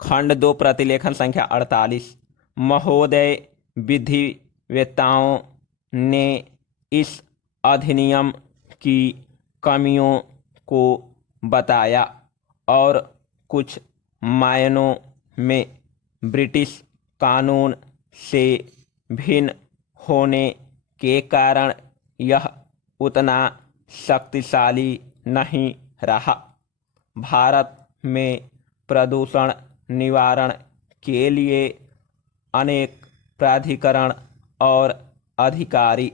खंड 2 प्रतिलेखन संख्या 48। महोदय विधिवेत्ताओं ने इस अधिनियम की कमियों को बताया और कुछ मायनों में ब्रिटिश कानून से भिन्न होने के कारण यह उतना शक्तिशाली नहीं रहा। भारत में प्रदूषण निवारण के लिए अनेक प्राधिकरण और अधिकारी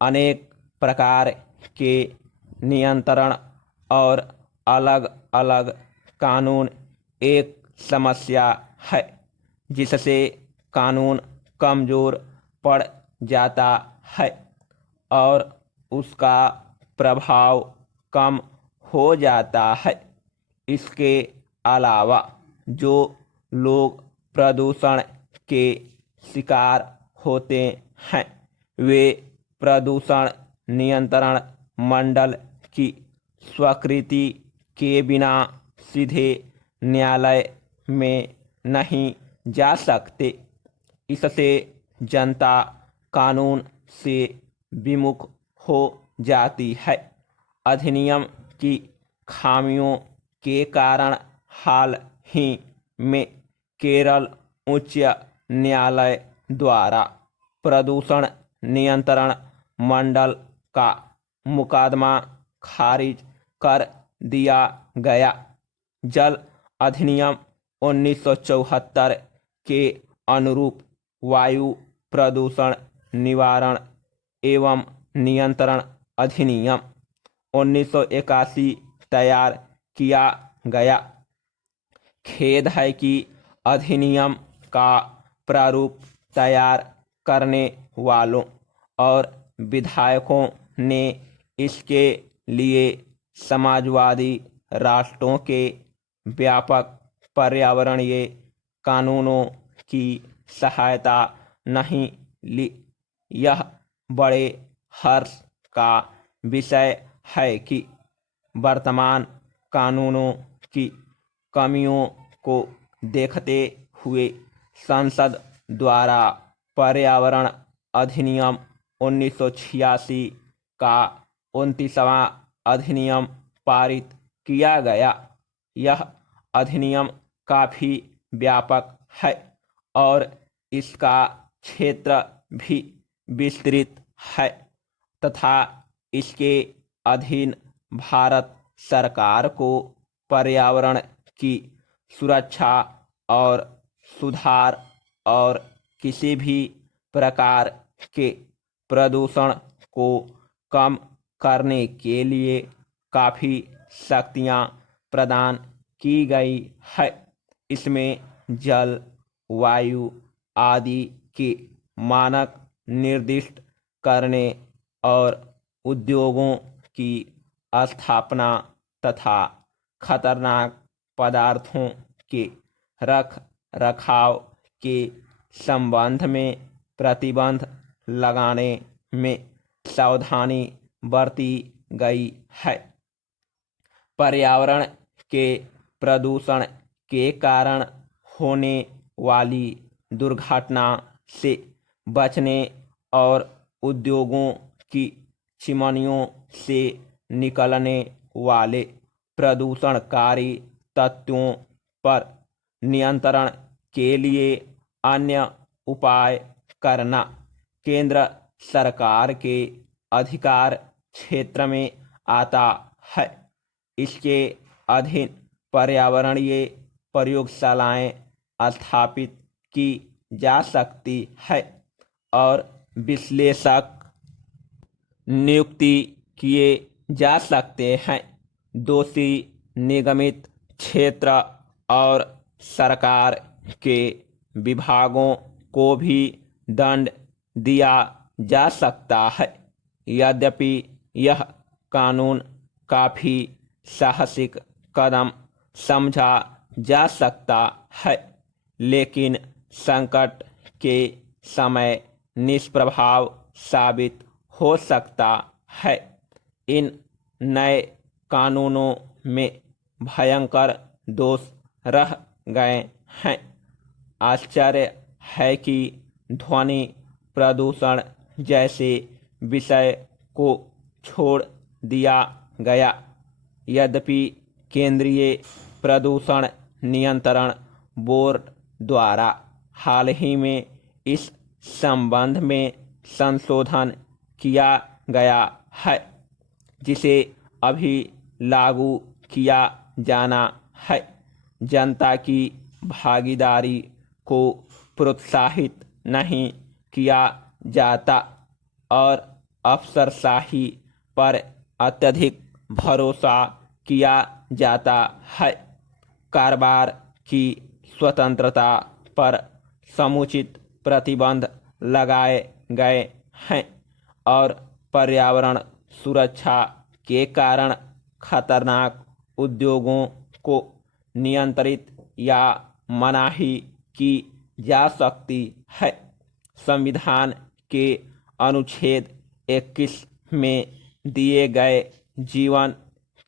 अनेक प्रकार के नियंत्रण और अलग अलग कानून एक समस्या है जिससे कानून कमज़ोर पड़ जाता है और उसका प्रभाव कम हो जाता है। इसके अलावा जो लोग प्रदूषण के शिकार होते हैं वे प्रदूषण नियंत्रण मंडल की स्वीकृति के बिना सीधे न्यायालय में नहीं जा सकते। इससे जनता कानून से विमुख हो जाती है। अधिनियम की खामियों के कारण हाल ही में केरल उच्च न्यायालय द्वारा प्रदूषण नियंत्रण मंडल का मुकदमा खारिज कर दिया गया। जल अधिनियम 1974 के अनुरूप वायु प्रदूषण निवारण एवं नियंत्रण अधिनियम 1981 तैयार किया गया। खेद है कि अधिनियम का प्रारूप तैयार करने वालों और विधायकों ने इसके लिए समाजवादी राष्ट्रों के व्यापक पर्यावरणीय कानूनों की सहायता नहीं ली। यह बड़े हर्ष का विषय है कि वर्तमान कानूनों की कमियों को देखते हुए संसद द्वारा पर्यावरण अधिनियम 1986 का 29वां अधिनियम पारित किया गया। यह अधिनियम काफ़ी व्यापक है और इसका क्षेत्र भी विस्तृत है तथा इसके अधीन भारत सरकार को पर्यावरण की सुरक्षा और सुधार और किसी भी प्रकार के प्रदूषण को कम करने के लिए काफ़ी शक्तियाँ प्रदान की गई है। इसमें जल, वायु आदि के मानक निर्दिष्ट करने और उद्योगों की स्थापना तथा खतरनाक पदार्थों के रख रखाव के संबंध में प्रतिबंध लगाने में सावधानी बरती गई है। पर्यावरण के प्रदूषण के कारण होने वाली दुर्घटना से बचने और उद्योगों की चिमनियों से निकलने वाले प्रदूषणकारी तत्वों पर नियंत्रण के लिए अन्य उपाय करना केंद्र सरकार के अधिकार क्षेत्र में आता है। इसके अधीन पर्यावरणीय प्रयोगशालाएं स्थापित की जा सकती है और विश्लेषक नियुक्ति किए जा सकते हैं। दोषी निगमित क्षेत्र और सरकार के विभागों को भी दंड दिया जा सकता है। यद्यपि यह कानून काफ़ी साहसिक कदम समझा जा सकता है लेकिन संकट के समय निष्प्रभाव साबित हो सकता है। इन नए कानूनों में भयंकर दोष रह गए हैं। आश्चर्य है कि ध्वनि प्रदूषण जैसे विषय को छोड़ दिया गया। यद्यपि केंद्रीय प्रदूषण नियंत्रण बोर्ड द्वारा हाल ही में इस संबंध में संशोधन किया गया है, जिसे अभी लागू किया जाना है। जनता की भागीदारी को प्रोत्साहित नहीं किया जाता और अफसरशाही पर अत्यधिक भरोसा किया जाता है। कारोबार की स्वतंत्रता पर समुचित प्रतिबंध लगाए गए हैं और पर्यावरण सुरक्षा के कारण खतरनाक उद्योगों को नियंत्रित या मनाही की जा सकती है। संविधान के अनुच्छेद 21 में दिए गए जीवन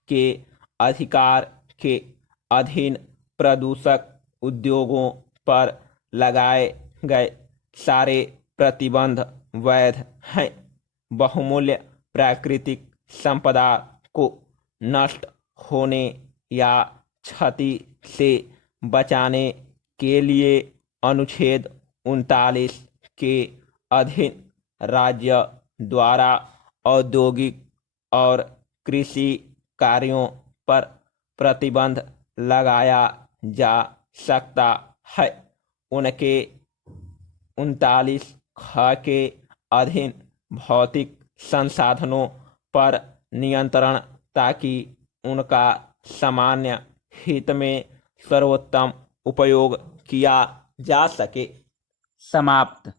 के अधिकार के अधीन प्रदूषक उद्योगों पर लगाए गए सारे प्रतिबंध वैध हैं। बहुमूल्य प्राकृतिक संपदा को नष्ट होने या क्षति से बचाने के लिए अनुच्छेद 39 के अधीन राज्य द्वारा औद्योगिक और कृषि कार्यों पर प्रतिबंध लगाया जा सकता है। उनके 39 ख के अधीन भौतिक संसाधनों पर नियंत्रण, ताकि उनका सामान्य हित में सर्वोत्तम उपयोग किया जा सके। समाप्त।